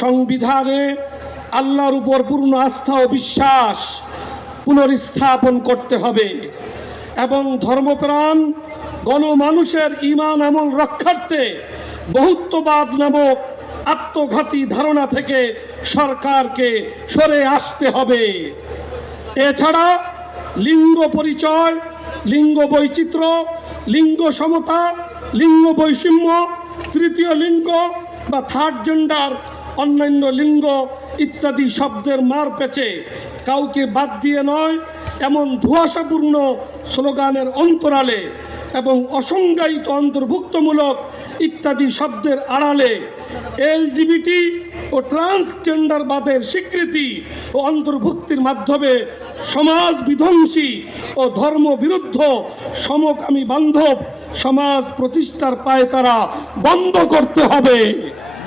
সংবিধানে আল্লাহর উপর পূর্ণ আস্থা ও বিশ্বাস পুনরস্থাপন করতে হবে এবং ধর্মপ্রাণ গণমানুষের ইমান আমল রক্ষার্থে বহুত্ববাদ নামক আত্মঘাতী ধারণা থেকে সরকারকে সরে আসতে হবে। এছাড়া লিঙ্গ পরিচয়, লিঙ্গ বৈচিত্র্য, লিঙ্গ সমতা, লিঙ্গ বৈষম্য, তৃতীয় লিঙ্গ বা থার্ড জেন্ডার অন্যান্য লিঙ্গ ইত্যাদি শব্দের মার পেচে কাউকে বাদ দিয়ে নয়, এমন ধোঁয়াশাপূর্ণ স্লোগানের অন্তরালে এবং অসংজ্ঞায়িত অন্তর্ভুক্তমূলক ইত্যাদি শব্দের আড়ালে এলজিবিটি ও ট্রান্সজেন্ডারবাদের স্বীকৃতি ও অন্তর্ভুক্তির মাধ্যমে সমাজ বিধ্বংসী ও ধর্ম বিরুদ্ধ সমকামী বান্ধব সমাজ প্রতিষ্ঠার পায়ে তারা বন্ধ করতে হবে।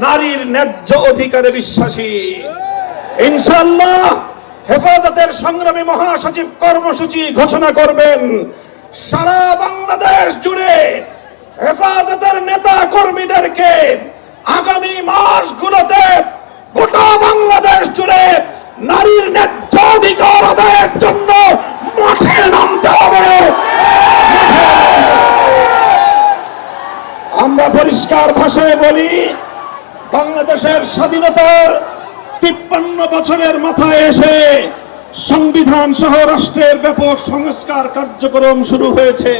নারীর ন্যায্য অধিকারে বিশ্বাসী। ইনশাল্লাহ হেফাজতের সংগ্রামী মহাসচিব কর্মসূচি ঘোষণা করবেন। সারা বাংলাদেশ জুড়ে হেফাজতের নেতা কর্মীদেরকে আগামী মাসগুলোতে গোটা বাংলাদেশ জুড়ে নারীর ন্যায্য অধিকার আদায়ের জন্য মাঠে নামতে হবে। আমরা পরিষ্কার ভাষায় বলি বাংলাদেশের স্বাধীনতার তিপ্পান্ন বছরের মাথায় এসে সংবিধান সহ রাষ্ট্রের ব্যাপক সংস্কার কার্যক্রম শুরু হয়েছে।